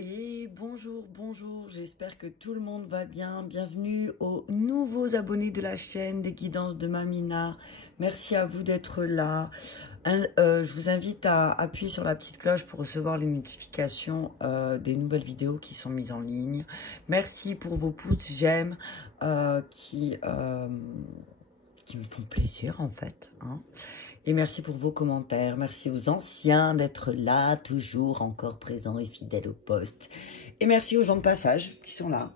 Et bonjour, bonjour, j'espère que tout le monde va bien. Bienvenue aux nouveaux abonnés de la chaîne des guidances de Mamina. Merci à vous d'être là. Je vous invite à appuyer sur la petite cloche pour recevoir les notifications des nouvelles vidéos qui sont mises en ligne. Merci pour vos pouces j'aime qui me font plaisir en fait. Et merci pour vos commentaires. Merci aux anciens d'être là, toujours encore présents et fidèles au poste. Et merci aux gens de passage qui sont là,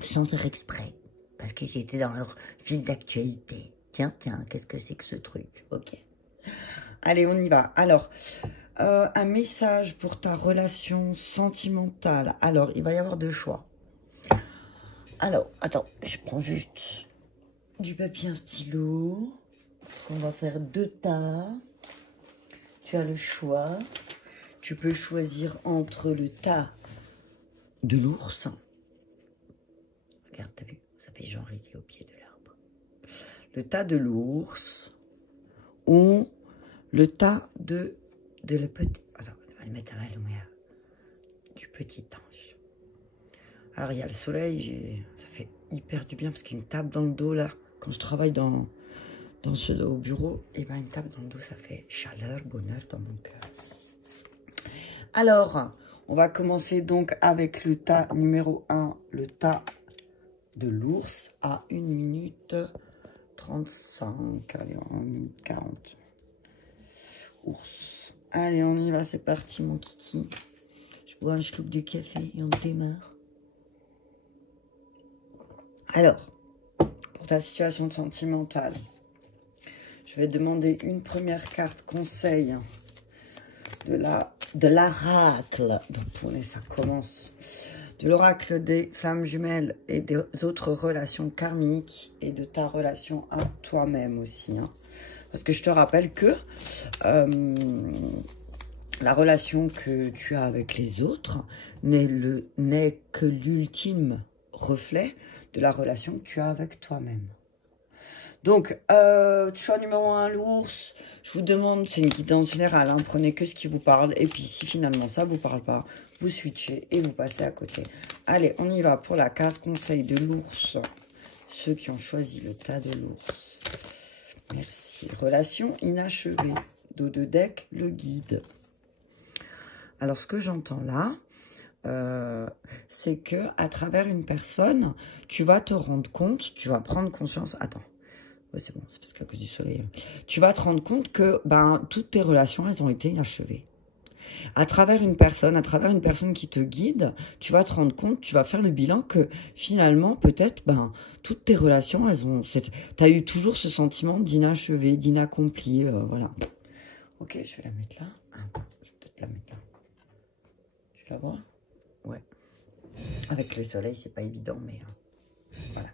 sans faire exprès, parce qu'ils étaient dans leur fil d'actualité. Tiens, qu'est-ce que c'est que ce truc? Ok. Allez, on y va. Alors, un message pour ta relation sentimentale. Alors, il va y avoir deux choix. Alors, attends, je prends juste du papier, un stylo. On va faire deux tas. Tu as le choix. Tu peux choisir entre le tas de l'ours. Regarde, t'as vu? Ça fait genre il est au pied de l'arbre. Le tas de l'ours ou le tas de le petit... Attends, on va le mettre à la lumière. Du petit ange. Alors, il y a le soleil. Ça fait hyper du bien parce qu'il me tape dans le dos là. Quand je travaille au bureau, et ben, il me tape dans le dos. Ça fait chaleur, bonheur dans mon cœur. Alors, on va commencer donc avec le tas numéro 1, le tas de l'ours à 1 minute 35. Allez, 1 minute 40. Ours. Allez, on y va, c'est parti, mon kiki. Je bois un schluck de café et on démarre. Alors, pour ta situation sentimentale, je vais demander une première carte conseil de l'oracle. Ça commence. De l'oracle des flammes jumelles et des autres relations karmiques et de ta relation à toi-même aussi. Parce que je te rappelle que la relation que tu as avec les autres n'est que l'ultime reflet de la relation que tu as avec toi-même. Donc, choix numéro 1, l'ours. Je vous demande, c'est une guidance générale, prenez que ce qui vous parle. Et puis, si finalement ça ne vous parle pas, vous switchez et vous passez à côté. Allez, on y va pour la carte conseil de l'ours. Ceux qui ont choisi le tas de l'ours. Merci. Relation inachevée. Dos de deck, le guide. Alors, ce que j'entends là, c'est que à travers une personne, tu vas te rendre compte, tu vas prendre conscience... Attends. Ouais, c'est bon, c'est parce qu'à cause du soleil. Tu vas te rendre compte que toutes tes relations, elles ont été inachevées. À travers une personne qui te guide, tu vas te rendre compte, tu vas faire le bilan que finalement, peut-être, toutes tes relations, elles ont... Tu as eu toujours ce sentiment d'inachevé, d'inaccompli, voilà. Ok, je vais la mettre là. Attends, je vais peut-être la mettre là. Tu la vois? Ouais. Avec le soleil, c'est pas évident, mais voilà.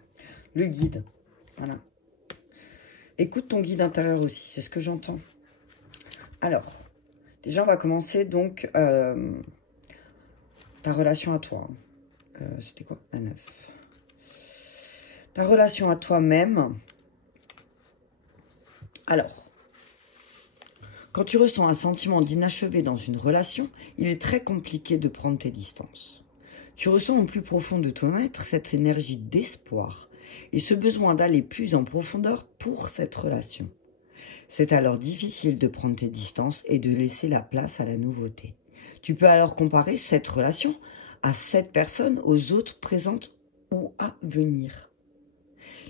Le guide, voilà. Écoute ton guide intérieur aussi, c'est ce que j'entends. Alors, déjà, on va commencer donc ta relation à toi. C'était quoi? La 9. Ta relation à toi-même. Alors, quand tu ressens un sentiment d'inachevé dans une relation, il est très compliqué de prendre tes distances. Tu ressens au plus profond de ton être cette énergie d'espoir et ce besoin d'aller plus en profondeur pour cette relation. C'est alors difficile de prendre tes distances et de laisser la place à la nouveauté. Tu peux alors comparer cette relation à cette personne aux autres présentes ou à venir.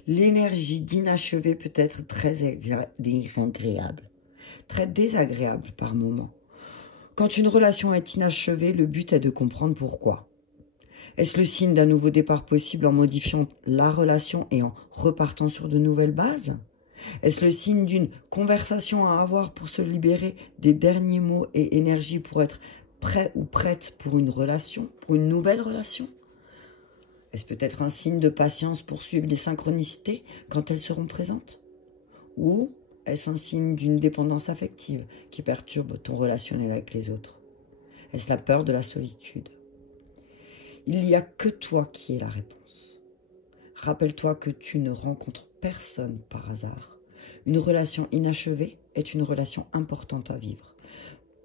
L'énergie d'inachevé peut être très agréable, très désagréable par moments. Quand une relation est inachevée, le but est de comprendre pourquoi. Est-ce le signe d'un nouveau départ possible en modifiant la relation et en repartant sur de nouvelles bases? Est-ce le signe d'une conversation à avoir pour se libérer des derniers mots et énergies pour être prêt ou prête pour une relation, pour une nouvelle relation? Est-ce peut-être un signe de patience pour suivre les synchronicités quand elles seront présentes? Ou est-ce un signe d'une dépendance affective qui perturbe ton relationnel avec les autres? Est-ce la peur de la solitude? Il n'y a que toi qui es la réponse. Rappelle-toi que tu ne rencontres personne par hasard. Une relation inachevée est une relation importante à vivre.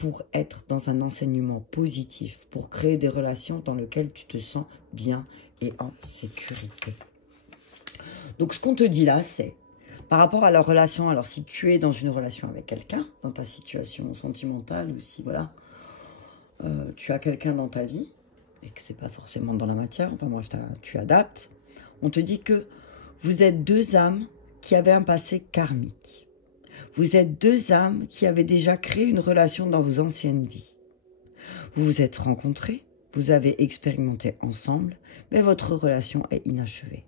pour être dans un enseignement positif, pour créer des relations dans lesquelles tu te sens bien et en sécurité. Donc, ce qu'on te dit là, c'est par rapport à la relation, alors si tu es dans une relation avec quelqu'un, dans ta situation sentimentale, ou si voilà, tu as quelqu'un dans ta vie, et que c'est pas forcément dans la matière, enfin bref, tu adaptes, on te dit que vous êtes deux âmes qui avaient un passé karmique. Vous êtes deux âmes qui avaient déjà créé une relation dans vos anciennes vies. Vous vous êtes rencontrés, vous avez expérimenté ensemble, mais votre relation est inachevée.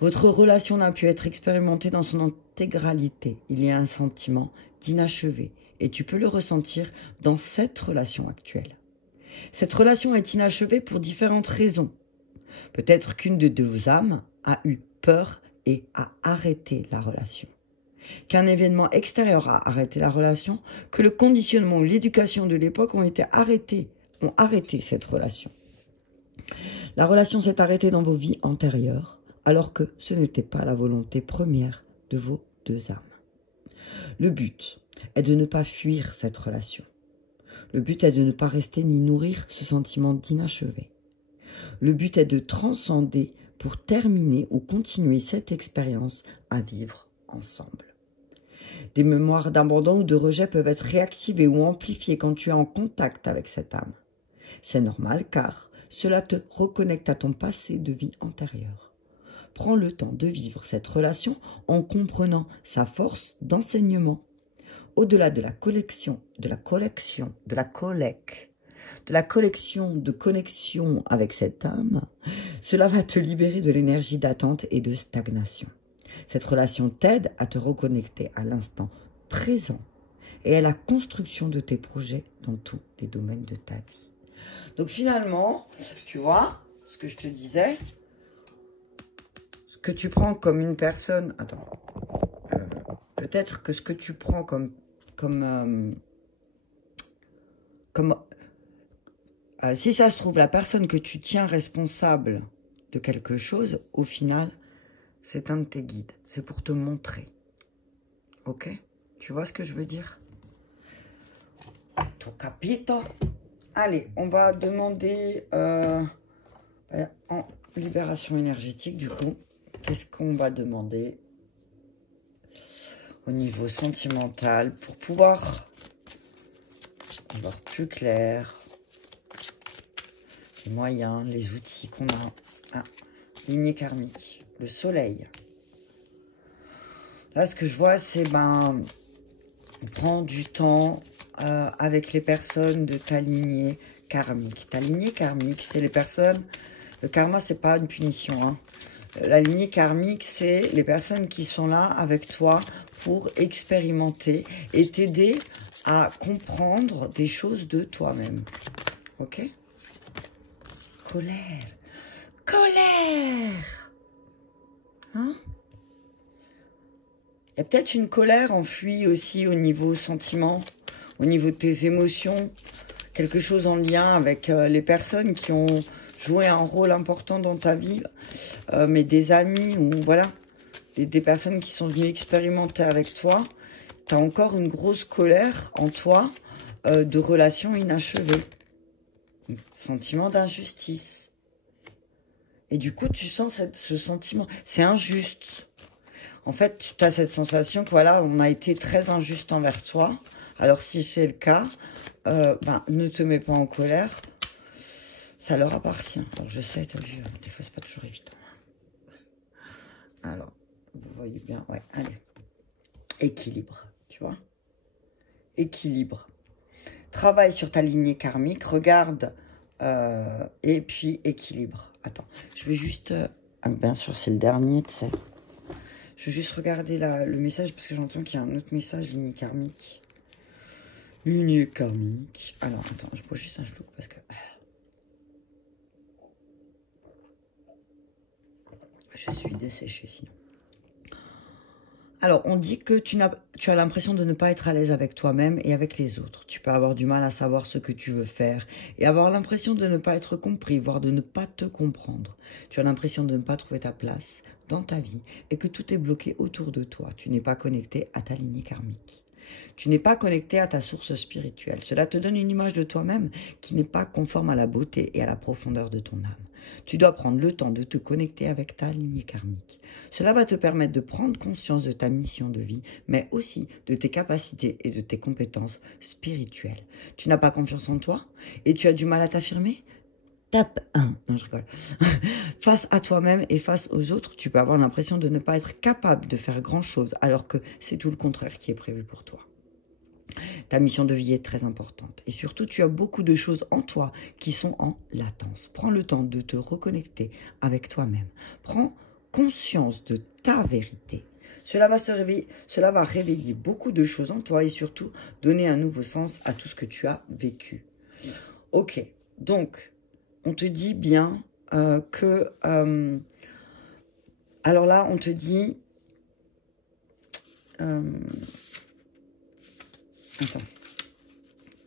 Votre relation n'a pu être expérimentée dans son intégralité. Il y a un sentiment d'inachevé et tu peux le ressentir dans cette relation actuelle. Cette relation est inachevée pour différentes raisons. Peut-être qu'une de vos âmes a eu peur et a arrêté la relation. Qu'un événement extérieur a arrêté la relation, que le conditionnement ou l'éducation de l'époque ont arrêté cette relation. La relation s'est arrêtée dans vos vies antérieures, alors que ce n'était pas la volonté première de vos deux âmes. Le but est de ne pas fuir cette relation. Le but est de ne pas rester ni nourrir ce sentiment d'inachevé. Le but est de transcender pour terminer ou continuer cette expérience à vivre ensemble. Des mémoires d'abandon ou de rejet peuvent être réactivées ou amplifiées quand tu es en contact avec cette âme. C'est normal car cela te reconnecte à ton passé de vie antérieure. Prends le temps de vivre cette relation en comprenant sa force d'enseignement. Au-delà de la collection de connexion avec cette âme, cela va te libérer de l'énergie d'attente et de stagnation. Cette relation t'aide à te reconnecter à l'instant présent et à la construction de tes projets dans tous les domaines de ta vie. Donc finalement, tu vois, ce que je te disais, ce que tu prends comme une personne... Attends, peut-être que ce que tu prends si ça se trouve, la personne que tu tiens responsable de quelque chose, au final, c'est un de tes guides. C'est pour te montrer. Ok? Tu vois ce que je veux dire? Tu capito? Allez, on va demander en libération énergétique, du coup. Qu'est-ce qu'on va demander au niveau sentimental pour pouvoir voir plus clair les moyens, les outils qu'on a. Ah, lignée karmique, le soleil. Là, ce que je vois, c'est on prend du temps avec les personnes de ta lignée karmique. Ta lignée karmique, c'est les personnes... Le karma, c'est pas une punition. Hein. La lignée karmique, c'est les personnes qui sont là avec toi pour expérimenter et t'aider à comprendre des choses de toi-même. Ok? Colère. Colère! Hein? Il y a peut-être une colère enfuie aussi au niveau sentiment, au niveau de tes émotions, quelque chose en lien avec les personnes qui ont joué un rôle important dans ta vie, mais des amis ou voilà, des personnes qui sont venues expérimenter avec toi. Tu as encore une grosse colère en toi de relations inachevées, sentiment d'injustice. Et du coup, tu sens ce sentiment, c'est injuste. En fait, tu as cette sensation que voilà, on a été très injuste envers toi. Alors si c'est le cas, ne te mets pas en colère. Ça leur appartient. Alors je sais, tu as vu, des fois c'est pas toujours évident. Alors, vous voyez bien, ouais, allez. Équilibre, tu vois. Équilibre. Travaille sur ta lignée karmique, regarde, et puis équilibre. Attends, je vais juste, bien sûr c'est le dernier, tu sais. Je vais juste regarder le message parce que j'entends qu'il y a un autre message, lignée karmique. Lignée karmique. Alors, attends, je pose juste un gelou parce que... Je suis desséchée sinon. Alors, on dit que tu as l'impression de ne pas être à l'aise avec toi-même et avec les autres. Tu peux avoir du mal à savoir ce que tu veux faire et avoir l'impression de ne pas être compris, voire de ne pas te comprendre. Tu as l'impression de ne pas trouver ta place dans ta vie et que tout est bloqué autour de toi. Tu n'es pas connecté à ta lignée karmique. Tu n'es pas connecté à ta source spirituelle. Cela te donne une image de toi-même qui n'est pas conforme à la beauté et à la profondeur de ton âme. Tu dois prendre le temps de te connecter avec ta lignée karmique. Cela va te permettre de prendre conscience de ta mission de vie, mais aussi de tes capacités et de tes compétences spirituelles. Tu n'as pas confiance en toi et tu as du mal à t'affirmer? Tape 1. Non, je rigole. Face à toi-même et face aux autres, tu peux avoir l'impression de ne pas être capable de faire grand-chose, alors que c'est tout le contraire qui est prévu pour toi. Ta mission de vie est très importante. Et surtout, tu as beaucoup de choses en toi qui sont en latence. Prends le temps de te reconnecter avec toi-même. Prends conscience de ta vérité. Cela va réveiller beaucoup de choses en toi et surtout donner un nouveau sens à tout ce que tu as vécu. Ok, donc, on te dit bien que... alors là, on te dit... attends,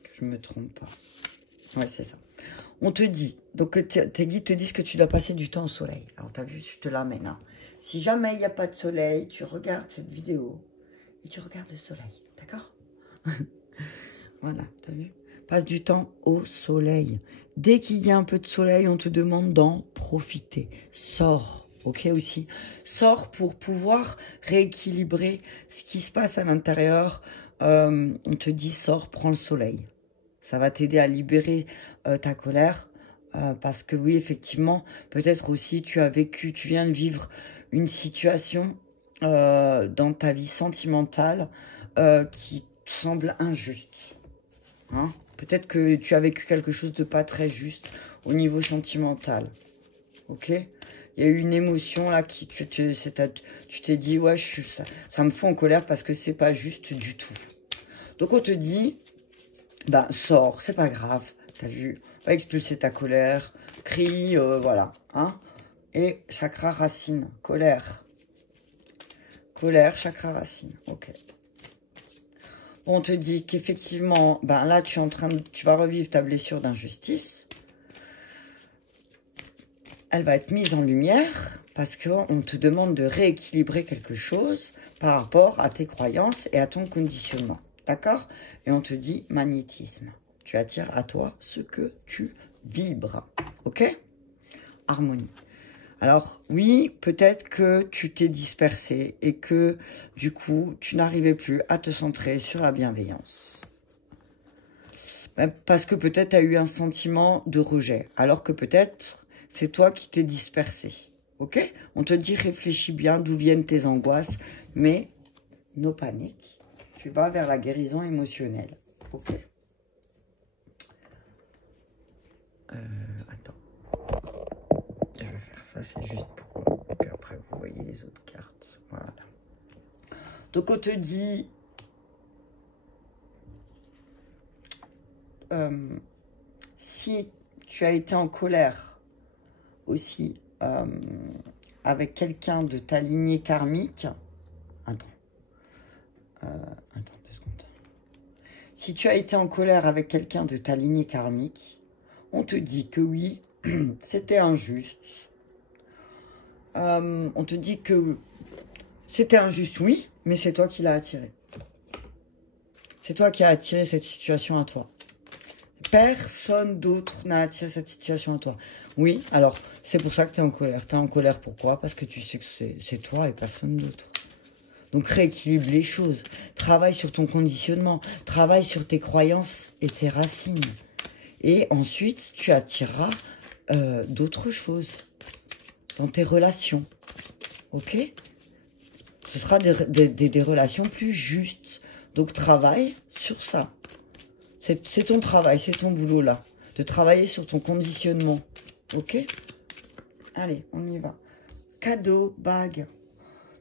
que je ne me trompe pas. Ouais, c'est ça. On te dit, donc tes guides te disent que tu dois passer du temps au soleil. Alors, tu as vu, je te l'amène. Hein. Si jamais il n'y a pas de soleil, tu regardes cette vidéo et tu regardes le soleil. D'accord? Voilà, tu as vu? Passe du temps au soleil. Dès qu'il y a un peu de soleil, on te demande d'en profiter. Sors, ok aussi. Sors pour pouvoir rééquilibrer ce qui se passe à l'intérieur. On te dit, sors, prends le soleil. Ça va t'aider à libérer ta colère. Parce que oui, effectivement, peut-être aussi tu viens de vivre une situation dans ta vie sentimentale qui te semble injuste. Hein? Peut-être que tu as vécu quelque chose de pas très juste au niveau sentimental. Ok? Il y a eu une émotion là qui tu t'es dit ouais ça me fout en colère parce que c'est pas juste du tout. Donc on te dit ben sors, c'est pas grave, t'as vu, va expulser ta colère, crie, voilà, hein. Et chakra racine, colère, chakra racine, ok. On te dit qu'effectivement, ben là, tu vas revivre ta blessure d'injustice. Elle va être mise en lumière parce qu'on te demande de rééquilibrer quelque chose par rapport à tes croyances et à ton conditionnement. D'accord? Et on te dit magnétisme. Tu attires à toi ce que tu vibres. Ok? Harmonie. Alors, oui, peut-être que tu t'es dispersé et que, du coup, tu n'arrivais plus à te centrer sur la bienveillance. Parce que peut-être tu as eu un sentiment de rejet, alors que peut-être c'est toi qui t'es dispersé. Ok? On te dit, réfléchis bien d'où viennent tes angoisses, mais no panique. Tu vas vers la guérison émotionnelle. Ok? Attends. Je vais faire ça, c'est juste pour qu'après vous voyez les autres cartes. Voilà. Donc on te dit si tu as été en colère aussi avec quelqu'un de ta lignée karmique, attends 2 secondes. Si tu as été en colère avec quelqu'un de ta lignée karmique, on te dit que oui, c'était injuste. On te dit que c'était injuste, oui, mais c'est toi qui l'as attiré. C'est toi qui as attiré cette situation à toi. Personne d'autre n'a attiré cette situation à toi. Oui, alors, c'est pour ça que tu es en colère. Tu es en colère pourquoi? Parce que tu sais que c'est toi et personne d'autre. Donc, rééquilibre les choses. Travaille sur ton conditionnement. Travaille sur tes croyances et tes racines. Et ensuite, tu attireras d'autres choses dans tes relations. Ok? Ce sera des relations plus justes. Donc, travaille sur ça. C'est ton travail, c'est ton boulot là. De travailler sur ton conditionnement. Ok? Allez, on y va. Cadeau, bague.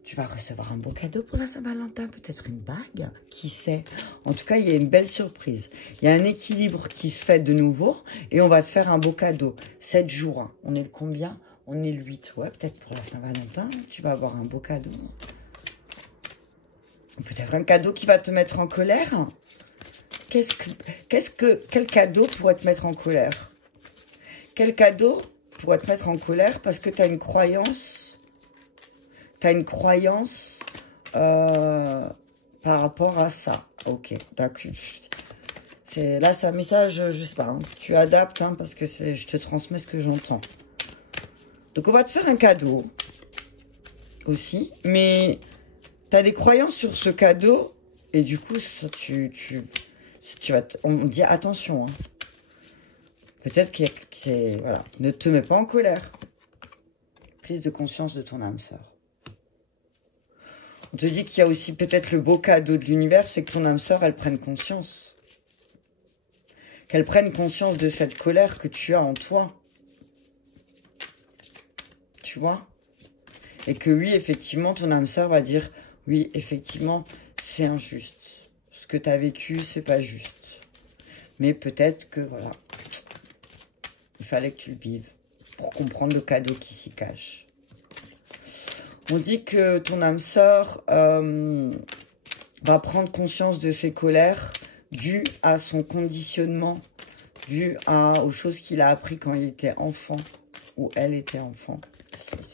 Tu vas recevoir un beau cadeau pour la Saint-Valentin. Peut-être une bague. Qui sait? En tout cas, il y a une belle surprise. Il y a un équilibre qui se fait de nouveau. Et on va te faire un beau cadeau. 7 jours. Hein. On est le combien? On est le 8. Ouais, peut-être pour la Saint-Valentin. Tu vas avoir un beau cadeau. Peut-être un cadeau qui va te mettre en colère. Quel cadeau pourrait te mettre en colère? Quel cadeau pourrait te mettre en colère parce que tu as une croyance? Tu as une croyance parce par rapport à ça. Ok, d'accord. Là, c'est un message, je sais pas, hein, tu adaptes, hein, parce que je te transmets ce que j'entends. Donc, on va te faire un cadeau aussi, mais tu as des croyances sur ce cadeau, et du coup, ça, on dit attention. Hein. Peut-être que c'est... Voilà, ne te mets pas en colère. Prise de conscience de ton âme sœur. On te dit qu'il y a aussi peut-être le beau cadeau de l'univers, c'est que ton âme sœur, elle prenne conscience. Qu'elle prenne conscience de cette colère que tu as en toi. Tu vois? Et que oui, effectivement, ton âme sœur va dire, oui, effectivement, c'est injuste. Ce que tu as vécu, c'est pas juste. Mais peut-être que, voilà, il fallait que tu le vives pour comprendre le cadeau qui s'y cache. On dit que ton âme sœur va prendre conscience de ses colères dues à son conditionnement, dues aux choses qu'il a appris quand il était enfant, ou elle était enfant.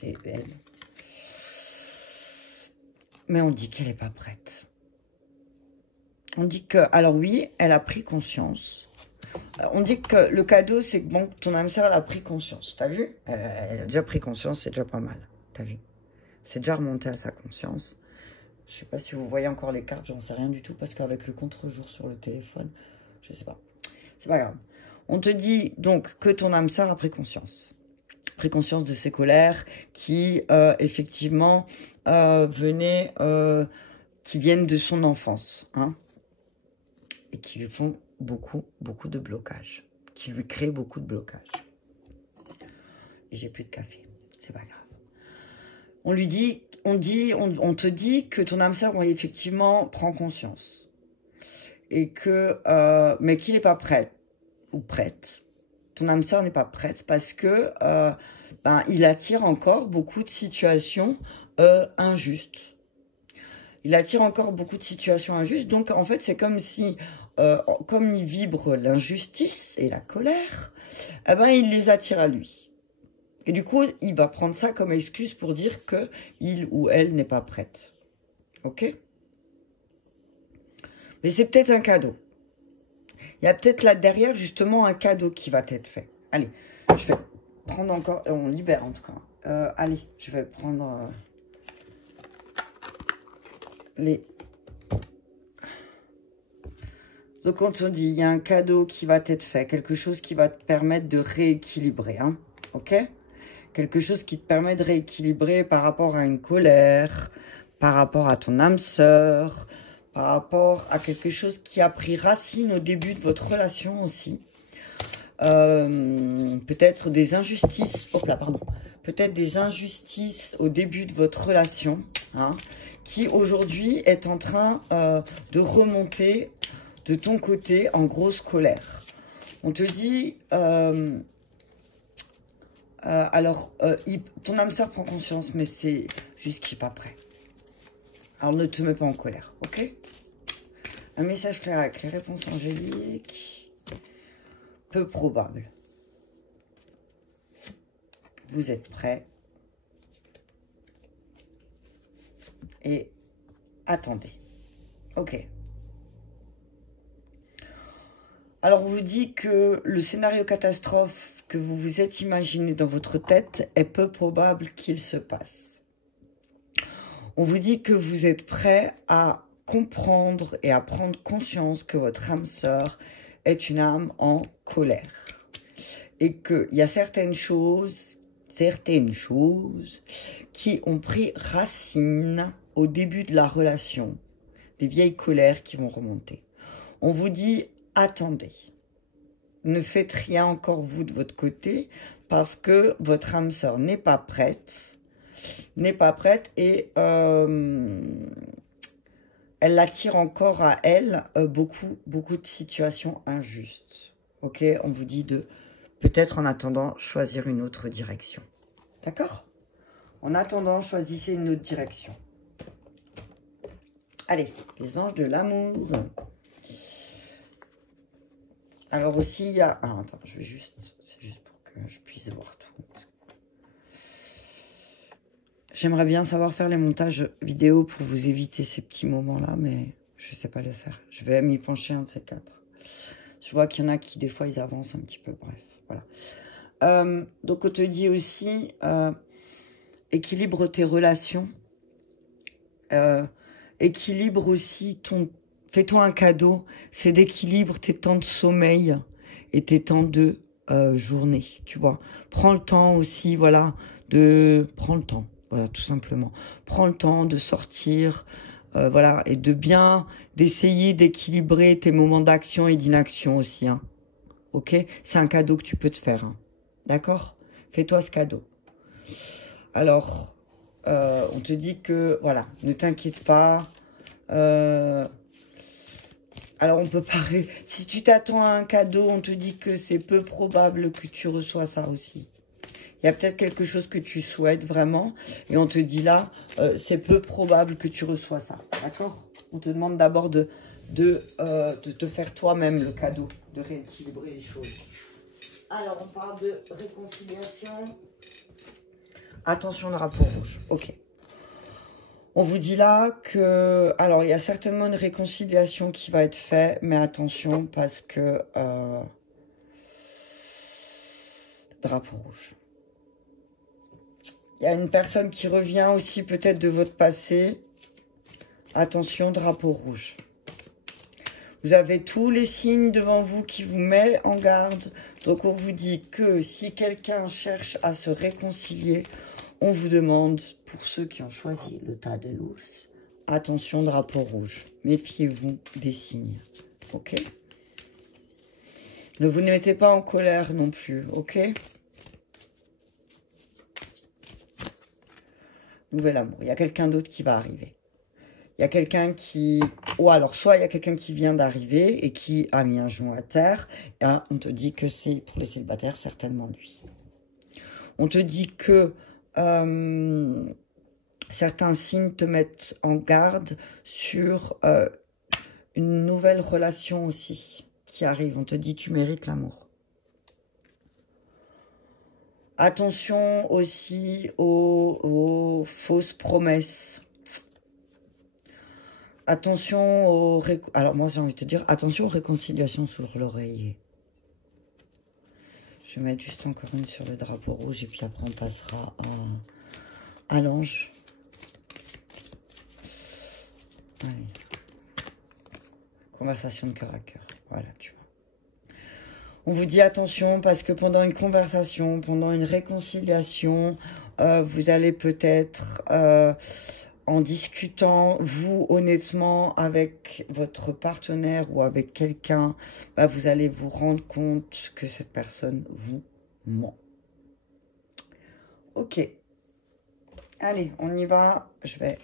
C'est elle. Mais on dit qu'elle n'est pas prête. On dit que, alors oui, elle a pris conscience. On dit que le cadeau, c'est que bon, ton âme sœur, elle a pris conscience. T'as vu? Elle a déjà pris conscience, c'est déjà pas mal. T'as vu? C'est déjà remonté à sa conscience. Je sais pas si vous voyez encore les cartes, j'en sais rien du tout, parce qu'avec le contre-jour sur le téléphone, je sais pas. C'est pas grave. On te dit donc que ton âme sœur a pris conscience. Pris conscience de ses colères qui, effectivement, qui viennent de son enfance. Hein, et qui lui font beaucoup de blocages. Qui lui créent beaucoup de blocages. Et j'ai plus de café. C'est pas grave. On te dit que ton âme sœur, effectivement, prend conscience. Et que, mais qu'il n'est pas prêt ou prête. Ton âme sœur n'est pas prête parce que, il attire encore beaucoup de situations injustes. Il attire encore beaucoup de situations injustes. Donc, en fait, c'est comme si, comme il vibre l'injustice et la colère, il les attire à lui. Et du coup, il va prendre ça comme excuse pour dire que il ou elle n'est pas prête. Ok? Mais c'est peut-être un cadeau. Il y a peut-être là derrière, justement, un cadeau qui va être fait. Allez, je vais prendre encore... On libère, en tout cas. Allez, je vais prendre les... Donc, quand on dit, il y a un cadeau qui va être fait, quelque chose qui va te permettre de rééquilibrer, hein, ok? Quelque chose qui te permet de rééquilibrer par rapport à une colère, par rapport à ton âme sœur, par rapport à quelque chose qui a pris racine au début de votre relation aussi. Peut-être des injustices, hop là, pardon. Peut-être des injustices au début de votre relation, hein, qui aujourd'hui est en train de remonter de ton côté en grosse colère. On te dit... ton âme sœur prend conscience, mais c'est juste qu'il n'est pas prêt. Alors, ne te mets pas en colère, ok? Un message clair avec les réponses angéliques. Peu probable. Vous êtes prêts. Et attendez. Ok. Alors, on vous dit que le scénario catastrophe que vous vous êtes imaginé dans votre tête est peu probable qu'il se passe. On vous dit que vous êtes prêt à comprendre et à prendre conscience que votre âme sœur est une âme en colère. Et qu'il y a certaines choses qui ont pris racine au début de la relation. Des vieilles colères qui vont remonter. On vous dit, attendez. Ne faites rien encore vous de votre côté parce que votre âme sœur n'est pas prête. Et elle attire encore à elle beaucoup de situations injustes. Ok, on vous dit de peut-être en attendant choisir une autre direction. D'accord? En attendant, choisissez une autre direction. Allez, les anges de l'amour. Alors aussi, il y a... Alors, attends, je vais juste... C'est juste pour que je puisse voir tout. J'aimerais bien savoir faire les montages vidéo pour vous éviter ces petits moments-là, mais Je sais pas le faire. Je vais m'y pencher un de ces quatre. Je vois qu'il y en a qui, des fois, ils avancent un petit peu. Bref, voilà. Donc, on te dit aussi, équilibre tes relations. Équilibre aussi ton... Fais-toi un cadeau. C'est d'équilibre tes temps de sommeil et tes temps de journée, tu vois. Prends le temps aussi, voilà, Prends le temps, voilà, tout simplement. Prends le temps de sortir, voilà, et d'essayer d'équilibrer tes moments d'action et d'inaction aussi, hein. Ok? C'est un cadeau que tu peux te faire, hein. D'accord? Fais-toi ce cadeau. Alors, on te dit que, voilà, ne t'inquiète pas. Alors, on peut parler... Si tu t'attends à un cadeau, on te dit que c'est peu probable que tu reçois ça aussi. Il y a peut-être quelque chose que tu souhaites vraiment. Et on te dit là, c'est peu probable que tu reçois ça. D'accord? On te demande d'abord de te faire toi-même le cadeau, de rééquilibrer les choses. Alors, on parle de réconciliation. Attention, le drapeau rouge. Ok. On vous dit là que... Alors, il y a certainement une réconciliation qui va être faite. Mais attention, parce que... drapeau rouge. Il y a une personne qui revient aussi peut-être de votre passé. Attention, drapeau rouge. Vous avez tous les signes devant vous qui vous mettent en garde. Donc, on vous dit que si quelqu'un cherche à se réconcilier, on vous demande, pour ceux qui ont choisi le tas de l'ours, attention, drapeau rouge. Méfiez-vous des signes. Ok? Ne vous mettez pas en colère non plus. Ok? Nouvel amour. Il y a quelqu'un d'autre qui va arriver. Il y a quelqu'un qui... Ou alors, soit il y a quelqu'un qui vient d'arriver et qui a mis un genou à terre. Et là, on te dit que c'est, pour les célibataires, certainement lui. On te dit que certains signes te mettent en garde sur une nouvelle relation aussi qui arrive. On te dit tu mérites l'amour. Attention aussi aux fausses promesses. Attention aux... Alors moi j'ai envie de te dire, attention aux réconciliations sur l'oreiller. Je vais mettre juste encore une sur le drapeau rouge et puis après on passera à l'ange. Allez. Conversation de cœur à cœur. Voilà, tu vois. On vous dit attention parce que pendant une conversation, pendant une réconciliation, vous allez peut-être, en discutant, vous, honnêtement, avec votre partenaire ou avec quelqu'un, bah, vous allez vous rendre compte que cette personne vous ment. Ok. Allez, on y va. Je vais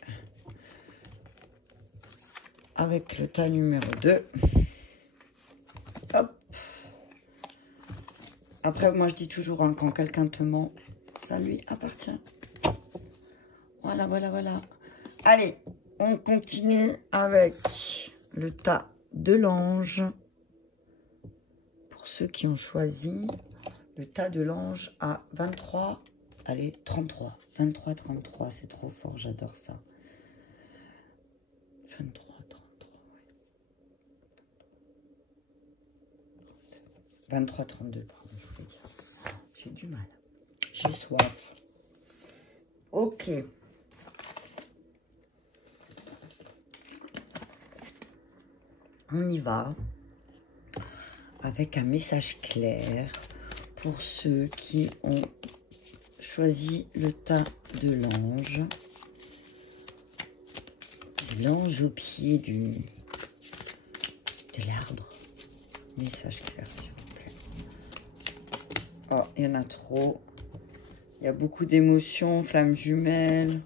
avec le tas numéro 2. Hop. Après, moi, je dis toujours, hein, quand quelqu'un te ment, ça lui appartient. Voilà, voilà, voilà. Allez, on continue avec le tas de l'ange. Pour ceux qui ont choisi le tas de l'ange à 23, allez, 33. 23, 33, c'est trop fort, j'adore ça. 23, 33, ouais. 23, 32, pardon, je voulais dire. J'ai du mal. J'ai soif. Ok. On y va avec un message clair pour ceux qui ont choisi le tas de l'ange. L'ange au pied de l'arbre. Message clair, s'il vous plaît. Oh, il y en a trop. Il y a beaucoup d'émotions, flammes jumelles,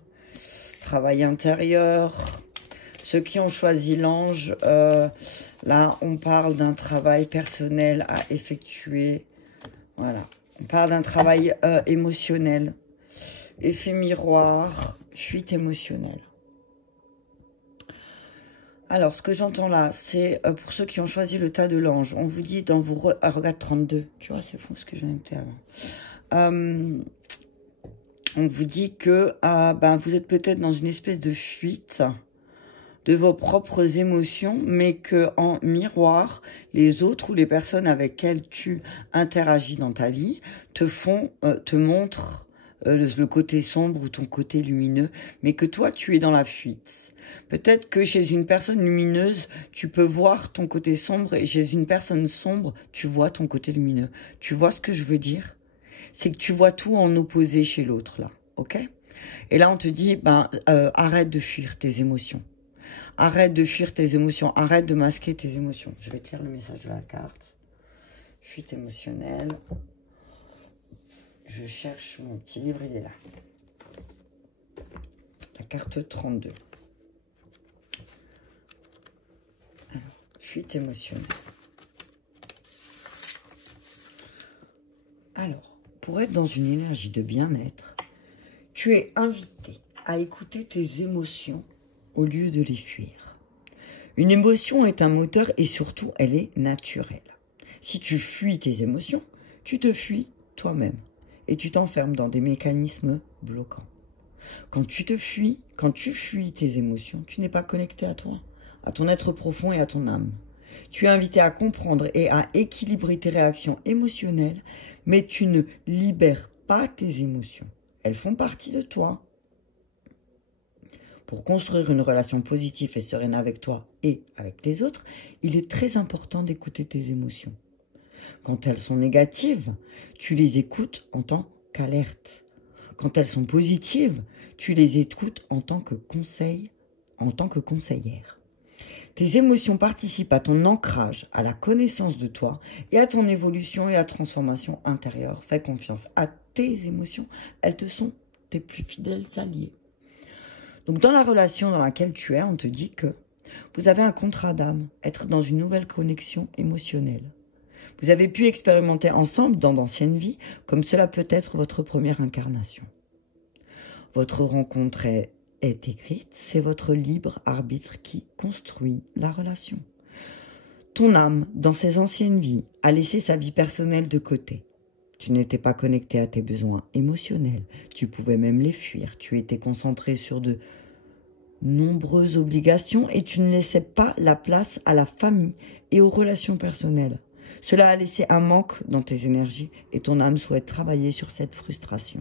travail intérieur. Ceux qui ont choisi l'ange, là, on parle d'un travail personnel à effectuer. Voilà. On parle d'un travail émotionnel. Effet miroir, fuite émotionnelle. Alors, ce que j'entends là, c'est pour ceux qui ont choisi le tas de l'ange. On vous dit dans vos... regarde 32. Tu vois, c'est fou ce que j'ai noté avant. On vous dit que ben, vous êtes peut-être dans une espèce de fuite. de vos propres émotions, mais que en miroir, les autres ou les personnes avec lesquelles tu interagis dans ta vie te montrent le côté sombre ou ton côté lumineux, mais que toi, tu es dans la fuite. Peut-être que chez une personne lumineuse, tu peux voir ton côté sombre, et chez une personne sombre, tu vois ton côté lumineux. Tu vois ce que je veux dire? C'est que tu vois tout en opposé chez l'autre, là, ok? Et là, on te dit, arrête de fuir tes émotions. Arrête de fuir tes émotions, arrête de masquer tes émotions. Je vais te lire le message de la carte. Fuite émotionnelle. Je cherche mon petit livre, il est là. La carte 32. Alors, fuite émotionnelle. Alors, pour être dans une énergie de bien-être, tu es invité à écouter tes émotions au lieu de les fuir. Une émotion est un moteur et surtout, elle est naturelle. Si tu fuis tes émotions, tu te fuis toi-même et tu t'enfermes dans des mécanismes bloquants. Quand tu fuis tes émotions, tu n'es pas connecté à toi, à ton être profond et à ton âme. Tu es invité à comprendre et à équilibrer tes réactions émotionnelles, mais tu ne libères pas tes émotions. Elles font partie de toi. Pour construire une relation positive et sereine avec toi et avec les autres, il est très important d'écouter tes émotions. Quand elles sont négatives, tu les écoutes en tant qu'alerte. Quand elles sont positives, tu les écoutes en tant que conseillère. Tes émotions participent à ton ancrage, à la connaissance de toi et à ton évolution et à transformation intérieure. Fais confiance à tes émotions, elles te sont tes plus fidèles alliés. Donc dans la relation dans laquelle tu es, on te dit que vous avez un contrat d'âme, être dans une nouvelle connexion émotionnelle. Vous avez pu expérimenter ensemble dans d'anciennes vies, comme cela peut être votre première incarnation. Votre rencontre est écrite, c'est votre libre arbitre qui construit la relation. Ton âme, dans ses anciennes vies, a laissé sa vie personnelle de côté. Tu n'étais pas connecté à tes besoins émotionnels, tu pouvais même les fuir, tu étais concentré sur de nombreuses obligations et tu ne laissais pas la place à la famille et aux relations personnelles. Cela a laissé un manque dans tes énergies et ton âme souhaite travailler sur cette frustration.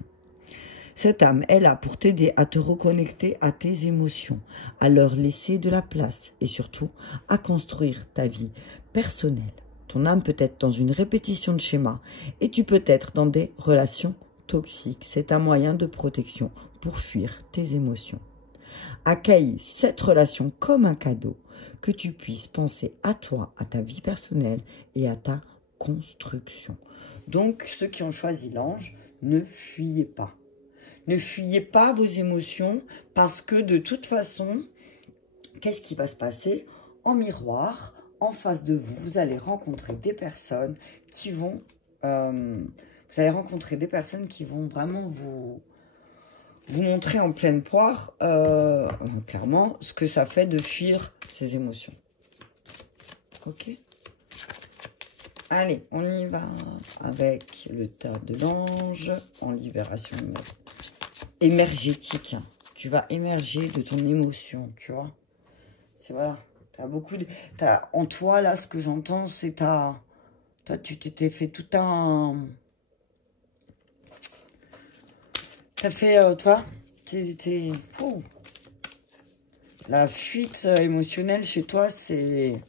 Cette âme est là pour t'aider à te reconnecter à tes émotions, à leur laisser de la place et surtout à construire ta vie personnelle. Ton âme peut être dans une répétition de schémas et tu peux être dans des relations toxiques. C'est un moyen de protection pour fuir tes émotions. Accueille cette relation comme un cadeau, que tu puisses penser à toi, à ta vie personnelle et à ta construction. Donc, ceux qui ont choisi l'ange, ne fuyez pas. Ne fuyez pas vos émotions parce que de toute façon, qu'est-ce qui va se passer? En miroir, en face de vous, vous allez rencontrer des personnes qui vont... vraiment vous montrer en pleine poire, clairement, ce que ça fait de fuir ces émotions. Ok? Allez, on y va avec le tas de l'ange en libération émergétique. Tu vas émerger de ton émotion, tu vois. C'est voilà. T'as beaucoup de... en toi, là, ce que j'entends, c'est toi, tu t'étais fait tout un... T'as fait, toi, la fuite émotionnelle chez toi, c'est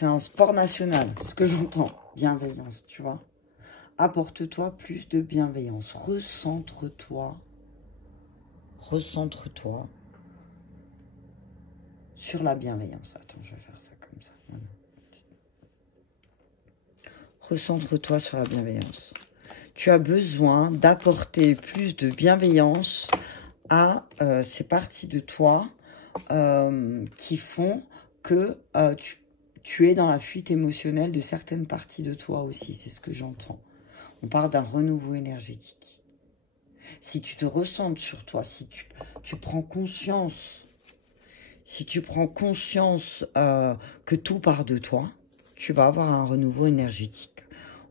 un sport national, ce que j'entends. Bienveillance, tu vois. Apporte-toi plus de bienveillance. Recentre-toi. Recentre-toi sur la bienveillance. Attends, je vais faire ça comme ça. Voilà. Recentre-toi sur la bienveillance. Tu as besoin d'apporter plus de bienveillance à ces parties de toi qui font que tu es dans la fuite émotionnelle de certaines parties de toi aussi. C'est ce que j'entends. On parle d'un renouveau énergétique. Si tu te recentres sur toi, si tu prends conscience, que tout part de toi, tu vas avoir un renouveau énergétique.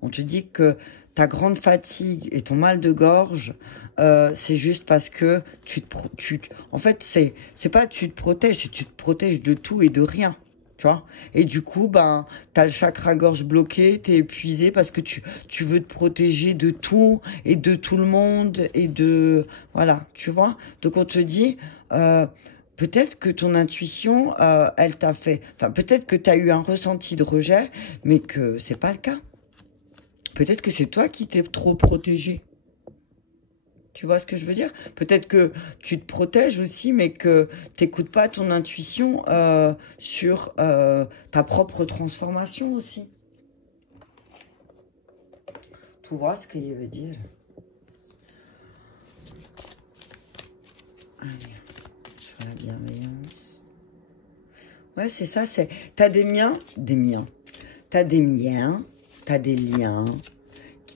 On te dit que ta grande fatigue et ton mal de gorge, c'est juste parce que en fait, c'est pas tu te protèges, c'est tu te protèges de tout et de rien. Tu vois, et du coup, ben, t'as le chakra gorge bloqué, t'es épuisé parce que tu veux te protéger de tout et de tout le monde et de, voilà, tu vois. Donc on te dit, peut-être que ton intuition, elle t'a fait, enfin peut-être que t'as eu un ressenti de rejet, mais que c'est pas le cas. Peut-être que c'est toi qui t'es trop protégé. Tu vois ce que je veux dire? Peut-être que tu te protèges aussi, mais que tu n'écoutes pas ton intuition sur ta propre transformation aussi. Tu vois ce qu'il veut dire? Allez, sur la bienveillance. Ouais, c'est ça, c'est... T'as des miens. T'as des miens, t'as des liens,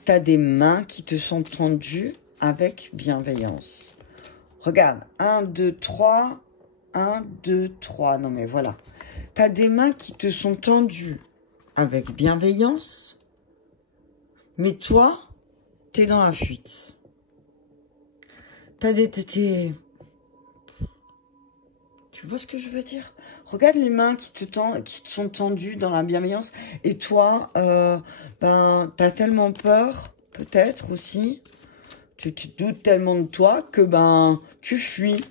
t'as des mains qui te sont tendues avec bienveillance. Regarde, 1, 2, 3, 1, 2, 3. Non mais voilà. Tu as des mains qui te sont tendues avec bienveillance, mais toi, tu es dans la fuite. Tu vois ce que je veux dire? Regarde les mains qui te sont tendues dans la bienveillance, et toi, ben, tu as tellement peur, peut-être aussi, tu doutes tellement de toi que ben tu fuis.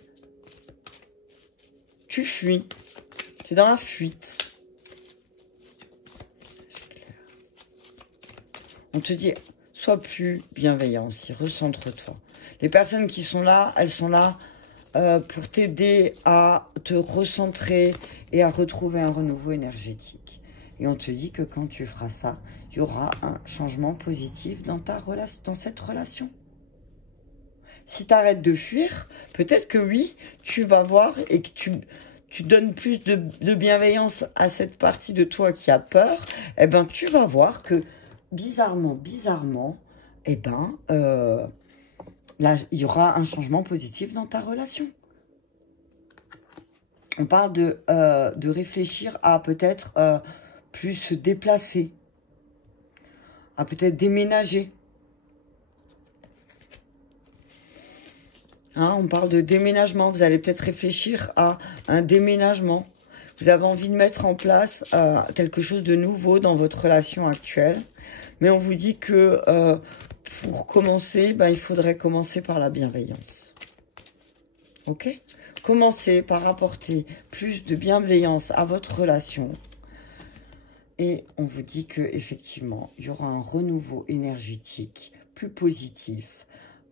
Tu fuis. Tu es dans la fuite. On te dit, sois plus bienveillant aussi, recentre-toi. Les personnes qui sont là, elles sont là pour t'aider à te recentrer et à retrouver un renouveau énergétique. Et on te dit que quand tu feras ça, il y aura un changement positif dans cette relation. Si tu arrêtes de fuir, peut-être que oui, tu vas voir et que tu donnes plus de bienveillance à cette partie de toi qui a peur, eh ben tu vas voir que bizarrement, eh ben là, il y aura un changement positif dans ta relation. On parle de réfléchir à peut-être plus se déplacer, à peut-être déménager. Hein, on parle de déménagement. Vous allez peut-être réfléchir à un déménagement. Vous avez envie de mettre en place quelque chose de nouveau dans votre relation actuelle. Mais on vous dit que pour commencer, ben, il faudrait commencer par la bienveillance. Ok? Commencez par apporter plus de bienveillance à votre relation. Et on vous dit que effectivement, il y aura un renouveau énergétique plus positif.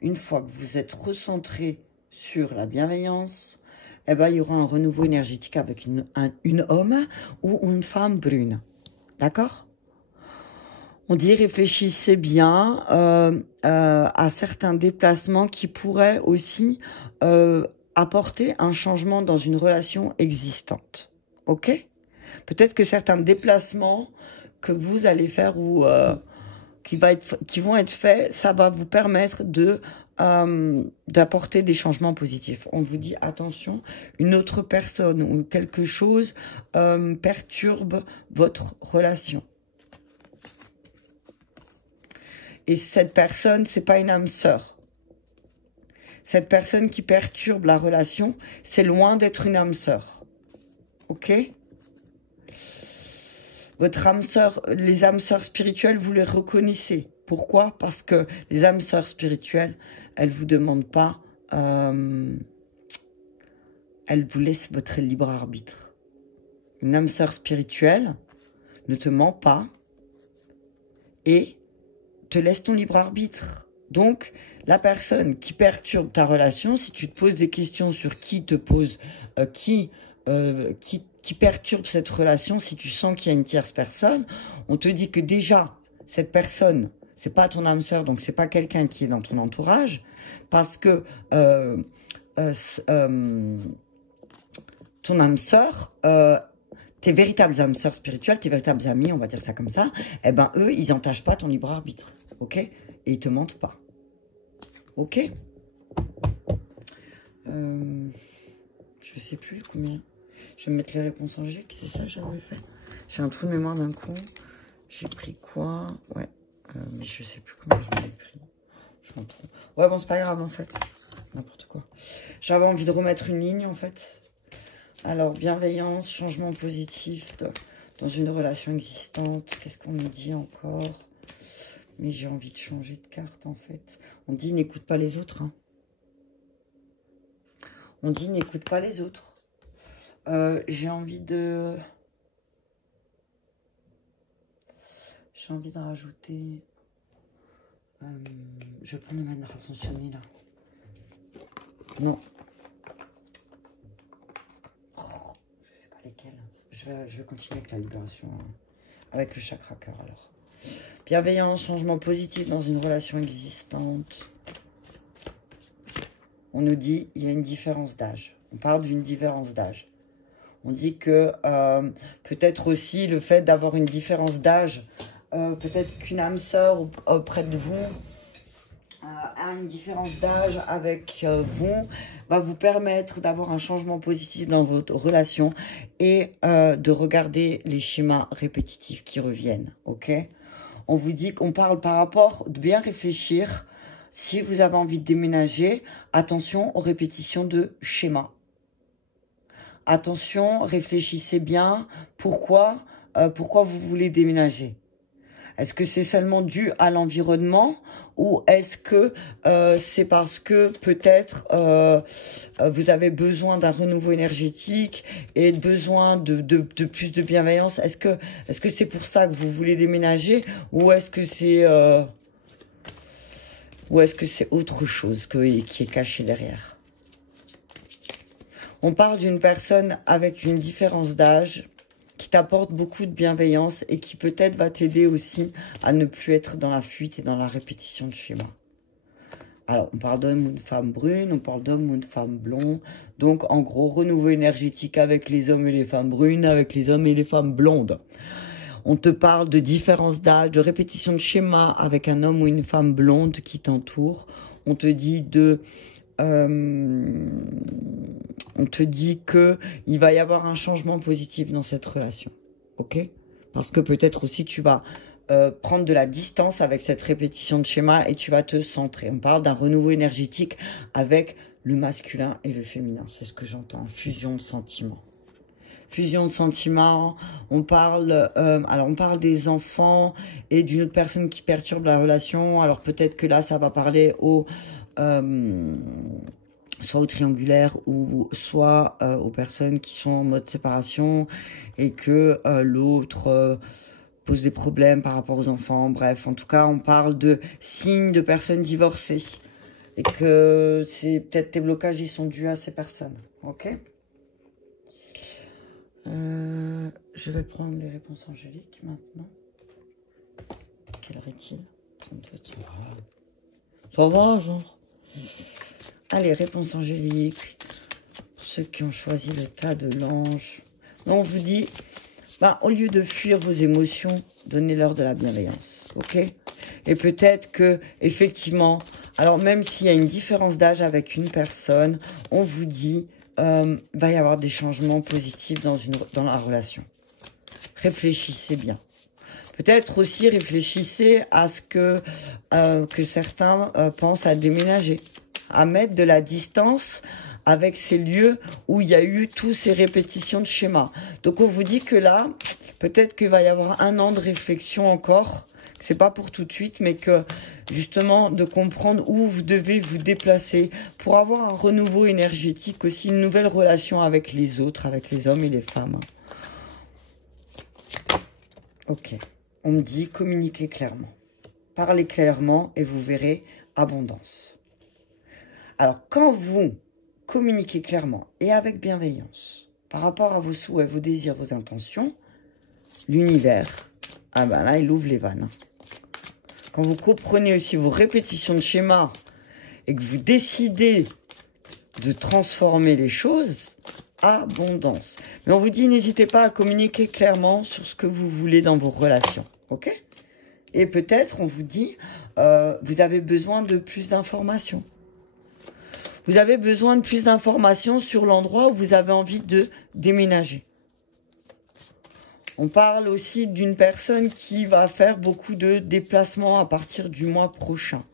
Une fois que vous êtes recentré sur la bienveillance, eh ben, il y aura un renouveau énergétique avec une homme ou une femme brune. D'accord? On dit réfléchissez bien à certains déplacements qui pourraient aussi apporter un changement dans une relation existante. Ok? Peut-être que certains déplacements que vous allez faire ou qui vont être faits, ça va vous permettre d'apporter des changements positifs. On vous dit attention, une autre personne ou quelque chose perturbe votre relation. Et cette personne, c'est pas une âme sœur. Cette personne qui perturbe la relation, c'est loin d'être une âme sœur. Ok? Votre âme sœur, les âmes sœurs spirituelles, vous les reconnaissez. Pourquoi? Parce que les âmes sœurs spirituelles, elles vous demandent pas, elles vous laissent votre libre arbitre. Une âme sœur spirituelle ne te ment pas et te laisse ton libre arbitre. Donc, la personne qui perturbe ta relation, si tu te poses des questions sur qui perturbe cette relation, si tu sens qu'il y a une tierce personne, on te dit que déjà, cette personne, c'est pas ton âme sœur, donc c'est pas quelqu'un qui est dans ton entourage, parce que ton âme sœur, tes véritables âmes sœurs spirituelles, tes véritables amis, on va dire ça comme ça, eh ben eux, ils n'entachent pas ton libre arbitre, ok? Et ils te mentent pas, ok? Je sais plus combien. Je vais mettre les réponses angéliques, c'est ça que j'avais fait. J'ai un trou de mémoire d'un coup. J'ai pris quoi? Ouais. Mais je sais plus comment je l'ai écrit. Je m'en trompe. Ouais, bon, c'est pas grave, en fait. N'importe quoi. J'avais envie de remettre une ligne, en fait. Alors, bienveillance, changement positif dans une relation existante. Qu'est-ce qu'on nous dit encore? Mais j'ai envie de changer de carte, en fait. On dit, n'écoute pas les autres. Hein. On dit, n'écoute pas les autres. J'ai envie de... J'ai envie de rajouter... je vais prendre une ascensionnée, là. Non. Oh, je sais pas lesquelles. Je vais continuer avec la libération. Hein. Avec le chakra cœur, alors. Bienveillance, changement positif dans une relation existante. On nous dit il y a une différence d'âge. On parle d'une différence d'âge. On dit que peut-être aussi le fait d'avoir une différence d'âge, peut-être qu'une âme sœur auprès de vous a une différence d'âge avec vous, va vous permettre d'avoir un changement positif dans votre relation et de regarder les schémas répétitifs qui reviennent, ok? On vous dit qu'on parle par rapport de bien réfléchir. Si vous avez envie de déménager, attention aux répétitions de schémas. Attention, réfléchissez bien. Pourquoi vous voulez déménager? Est-ce que c'est seulement dû à l'environnement ou est-ce que c'est parce que peut-être vous avez besoin d'un renouveau énergétique et besoin de plus de bienveillance? Est-ce que c'est pour ça que vous voulez déménager ou est-ce que c'est autre chose qui est caché derrière? On parle d'une personne avec une différence d'âge qui t'apporte beaucoup de bienveillance et qui peut-être va t'aider aussi à ne plus être dans la fuite et dans la répétition de schémas. Alors, on parle d'homme ou de femme brune, on parle d'homme ou de femme blond. Donc, en gros, renouveau énergétique avec les hommes et les femmes brunes, avec les hommes et les femmes blondes. On te parle de différence d'âge, de répétition de schémas avec un homme ou une femme blonde qui t'entoure. On te dit on te dit que il va y avoir un changement positif dans cette relation, ok? Parce que peut-être aussi tu vas prendre de la distance avec cette répétition de schéma et tu vas te centrer. On parle d'un renouveau énergétique avec le masculin et le féminin. C'est ce que j'entends, fusion de sentiments. Fusion de sentiments, on parle des enfants et d'une autre personne qui perturbe la relation. Alors peut-être que là, ça va parler soit au triangulaire ou soit aux personnes qui sont en mode séparation et que l'autre pose des problèmes par rapport aux enfants. Bref, en tout cas, on parle de signes de personnes divorcées et que c'est peut-être tes blocages, ils sont dus à ces personnes. Ok? Je vais prendre les réponses angéliques maintenant. Quelle heure est-il? 37. Ça va, genre. Allez, réponse angélique. Pour ceux qui ont choisi le tas de l'ange. On vous dit, au lieu de fuir vos émotions, donnez-leur de la bienveillance. Ok? Et peut-être que, effectivement, alors même s'il y a une différence d'âge avec une personne, on vous dit, va y avoir des changements positifs dans la relation. Réfléchissez bien. Peut-être aussi réfléchissez à ce que certains pensent à déménager, à mettre de la distance avec ces lieux où il y a eu toutes ces répétitions de schémas. Donc on vous dit que là, peut-être qu'il va y avoir 1 an de réflexion encore. C'est pas pour tout de suite, mais que justement de comprendre où vous devez vous déplacer pour avoir un renouveau énergétique, aussi une nouvelle relation avec les autres, avec les hommes et les femmes. Ok, on me dit communiquez clairement. Parlez clairement et vous verrez abondance. Alors quand vous communiquez clairement et avec bienveillance par rapport à vos souhaits, vos désirs, vos intentions, l'univers, là il ouvre les vannes. Quand vous comprenez aussi vos répétitions de schémas et que vous décidez de transformer les choses, abondance. Mais on vous dit, n'hésitez pas à communiquer clairement sur ce que vous voulez dans vos relations. Ok? Et peut-être, on vous dit, vous avez besoin de plus d'informations. Vous avez besoin de plus d'informations sur l'endroit où vous avez envie de déménager. On parle aussi d'une personne qui va faire beaucoup de déplacements à partir du mois prochain.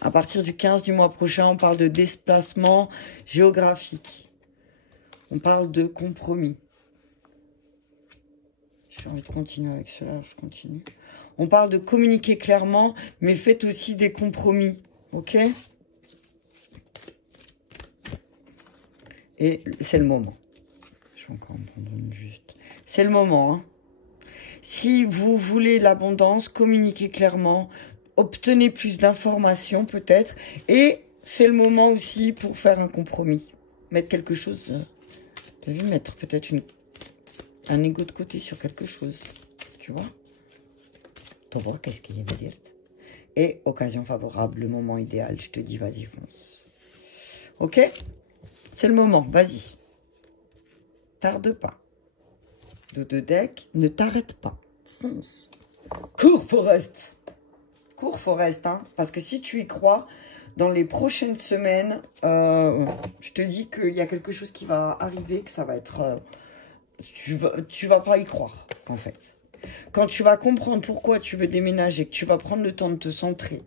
À partir du 15 du mois prochain, on parle de déplacement géographique. On parle de compromis. J'ai envie de continuer avec cela, je continue. On parle de communiquer clairement, mais faites aussi des compromis, ok? Et c'est le moment. Je vais encore en prendre une juste. C'est le moment, hein. Si vous voulez l'abondance, communiquez clairement, obtenez plus d'informations peut-être, et c'est le moment aussi pour faire un compromis. Mettre quelque chose, t'as vu, mettre peut-être un ego de côté sur quelque chose, tu vois? Tu vois qu'est-ce qu'il y a à dire? Et occasion favorable, le moment idéal, je te dis, vas-y, fonce. Ok? C'est le moment, vas-y. Tarde pas. De deck, ne t'arrête pas. Fonce. Cours, Forest. Cours, Forest, hein. Parce que si tu y crois, dans les prochaines semaines, je te dis qu'il y a quelque chose qui va arriver, que ça va être... tu vas pas y croire, en fait. Quand tu vas comprendre pourquoi tu veux déménager, que tu vas prendre le temps de te centrer,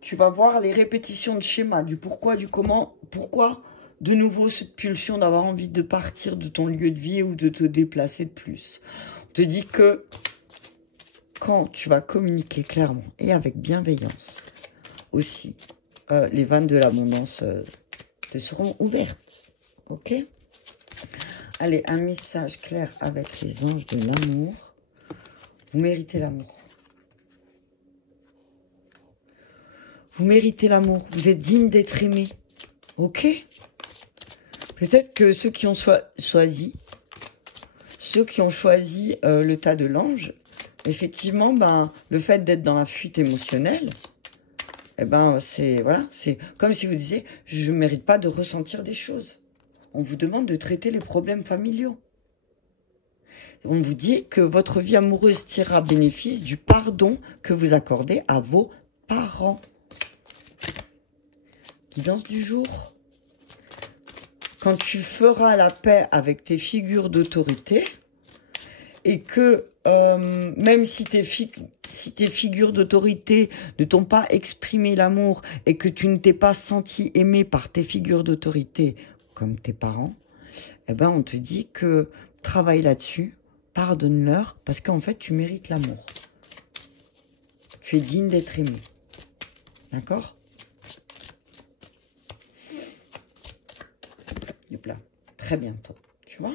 tu vas voir les répétitions de schéma, du pourquoi, du comment, pourquoi de nouveau cette pulsion d'avoir envie de partir de ton lieu de vie ou de te déplacer de plus. On te dit que quand tu vas communiquer clairement et avec bienveillance aussi, les vannes de l'abondance te seront ouvertes. Ok? Allez, un message clair avec les anges de l'amour. Vous méritez l'amour. Vous méritez l'amour. Vous êtes digne d'être aimé. Ok? Peut-être que ceux qui ont choisi le tas de l'ange, effectivement, ben, le fait d'être dans la fuite émotionnelle, eh ben, c'est voilà, c'est comme si vous disiez, je ne mérite pas de ressentir des choses. On vous demande de traiter les problèmes familiaux. On vous dit que votre vie amoureuse tirera bénéfice du pardon que vous accordez à vos parents. Guidance du jour. Quand tu feras la paix avec tes figures d'autorité et que même si tes figures d'autorité ne t'ont pas exprimé l'amour et que tu ne t'es pas senti aimé par tes figures d'autorité comme tes parents, eh ben on te dit que travaille là-dessus, pardonne-leur parce qu'en fait tu mérites l'amour. Tu es digne d'être aimé. D'accord ? Là, très bientôt, tu vois.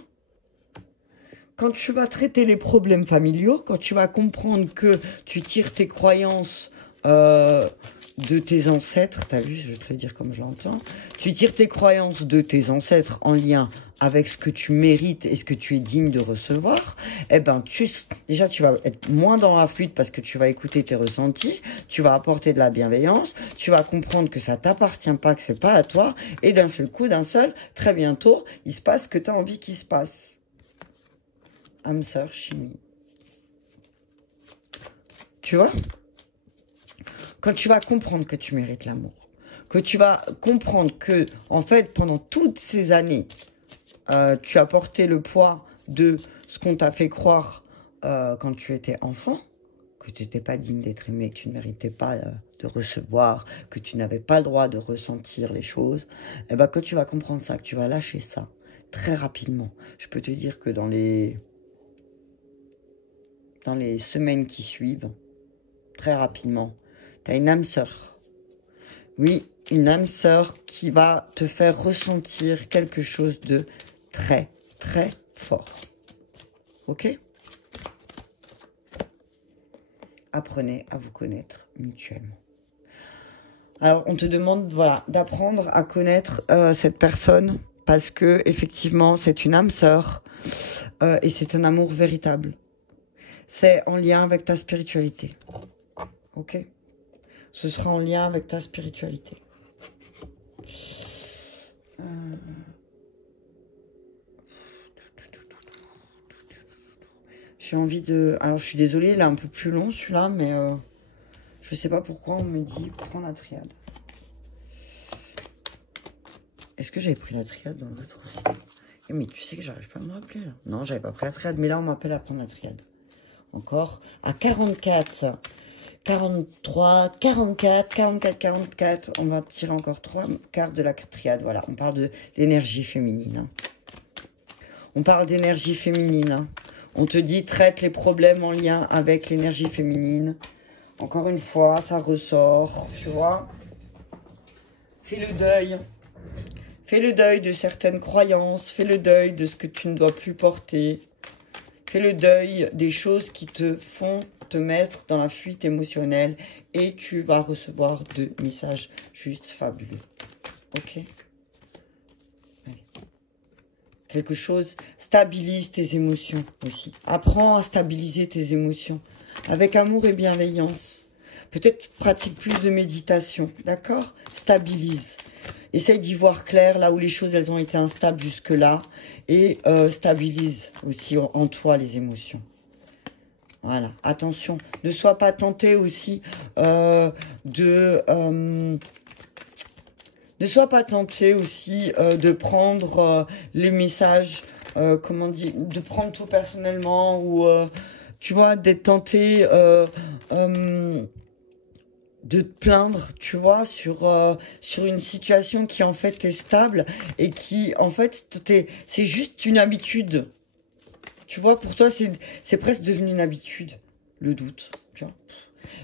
Quand tu vas traiter les problèmes familiaux, quand tu vas comprendre que tu tires tes croyances de tes ancêtres, t'as vu, je vais te le dire comme je l'entends, tu tires tes croyances de tes ancêtres en lien avec ce que tu mérites et ce que tu es digne de recevoir, eh ben, déjà, tu vas être moins dans la fuite parce que tu vas écouter tes ressentis, tu vas apporter de la bienveillance, tu vas comprendre que ça t'appartient pas, que c'est pas à toi, et d'un seul coup, très bientôt, il se passe ce que tu as envie qu'il se passe. Âme sœur, chimie. Tu vois? Quand tu vas comprendre que tu mérites l'amour, que tu vas comprendre que, en fait, pendant toutes ces années, tu as porté le poids de ce qu'on t'a fait croire quand tu étais enfant, que tu n'étais pas digne d'être aimé, que tu ne méritais pas de recevoir, que tu n'avais pas le droit de ressentir les choses, et ben quand tu vas comprendre ça, que tu vas lâcher ça très rapidement, je peux te dire que dans les semaines qui suivent, très rapidement, tu as une âme sœur. Oui, une âme sœur qui va te faire ressentir quelque chose de très, très fort. Ok? Apprenez à vous connaître mutuellement. Alors, on te demande, voilà, d'apprendre à connaître cette personne parce que, effectivement, c'est une âme sœur et c'est un amour véritable. C'est en lien avec ta spiritualité. Ok? Ce sera en lien avec ta spiritualité. J'ai envie de... Alors, je suis désolée, il est un peu plus long, celui-là, mais je sais pas pourquoi on me dit « Prends la triade ». Est-ce que j'avais pris la triade dans l'autre aussi? Mais tu sais que j'arrive pas à me rappeler, là. Non, j'avais pas pris la triade, mais là, on m'appelle à prendre la triade. Encore. À 44, 43, 44, 44, 44. On va tirer encore 3 cartes de la triade. Voilà, on parle de l'énergie féminine. Hein. On parle d'énergie féminine. Hein. On te dit, traite les problèmes en lien avec l'énergie féminine. Encore une fois, ça ressort, tu vois. Fais le deuil. Fais le deuil de certaines croyances. Fais le deuil de ce que tu ne dois plus porter. Fais le deuil des choses qui te font te mettre dans la fuite émotionnelle. Et tu vas recevoir de messages juste fabuleux. Ok? Quelque chose, stabilise tes émotions aussi. Apprends à stabiliser tes émotions avec amour et bienveillance. Peut-être pratique plus de méditation, d'accord? Stabilise. Essaye d'y voir clair là où les choses elles ont été instables jusque-là et stabilise aussi en toi les émotions. Voilà, attention, ne sois pas tenté aussi ne sois pas tenté aussi de prendre les messages, comment dire, de prendre tout personnellement ou, tu vois, d'être tenté de te plaindre, tu vois, sur une situation qui en fait est stable et qui en fait, c'est juste une habitude. Tu vois, pour toi, c'est presque devenu une habitude, le doute, tu vois.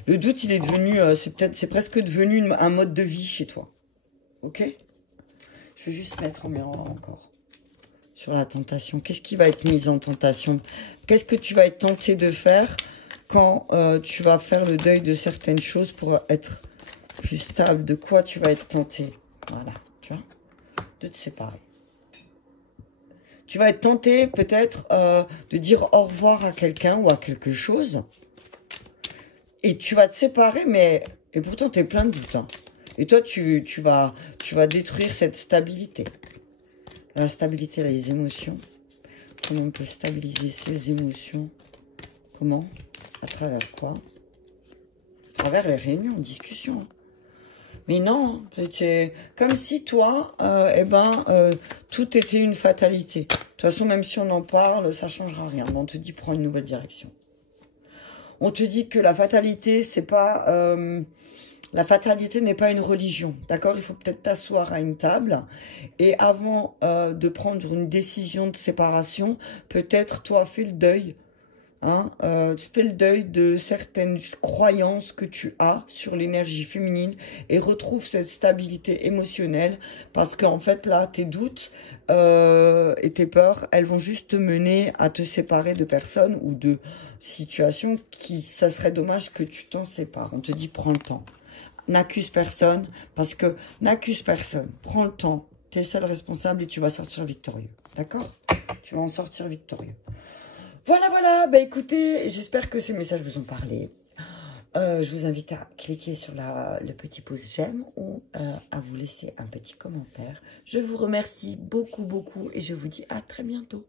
Le doute, il est devenu, c'est presque devenu un mode de vie chez toi. Ok? Je vais juste mettre en miroir encore sur la tentation. Qu'est-ce qui va être mis en tentation? Qu'est-ce que tu vas être tenté de faire quand tu vas faire le deuil de certaines choses pour être plus stable? De quoi tu vas être tenté? Voilà, tu vois? De te séparer. Tu vas être tenté peut-être de dire au revoir à quelqu'un ou à quelque chose. Et tu vas te séparer, mais... Et pourtant, tu es plein de doutes, hein. Et toi, tu vas détruire cette stabilité. La stabilité, les émotions. Comment on peut stabiliser ces émotions? Comment? À travers quoi? À travers les réunions, discussions. Mais non, c'est comme si toi, tout était une fatalité. De toute façon, même si on en parle, ça ne changera rien. Mais on te dit, prends une nouvelle direction. On te dit que la fatalité, c'est pas... la fatalité n'est pas une religion, d'accord? Il faut peut-être t'asseoir à une table et avant de prendre une décision de séparation, peut-être toi, fais le deuil. Hein, fais le deuil de certaines croyances que tu as sur l'énergie féminine et retrouve cette stabilité émotionnelle parce qu'en fait là, tes doutes et tes peurs, elles vont juste te mener à te séparer de personnes ou de situations qui, ça serait dommage que tu t'en sépares. On te dit, prends le temps. N'accuse personne, parce que n'accuse personne. Prends le temps, tu es seul responsable et tu vas sortir victorieux. D'accord? Tu vas en sortir victorieux. Voilà, voilà. Bah écoutez, j'espère que ces messages vous ont parlé. Je vous invite à cliquer sur le petit pouce j'aime ou à vous laisser un petit commentaire. Je vous remercie beaucoup, beaucoup et je vous dis à très bientôt.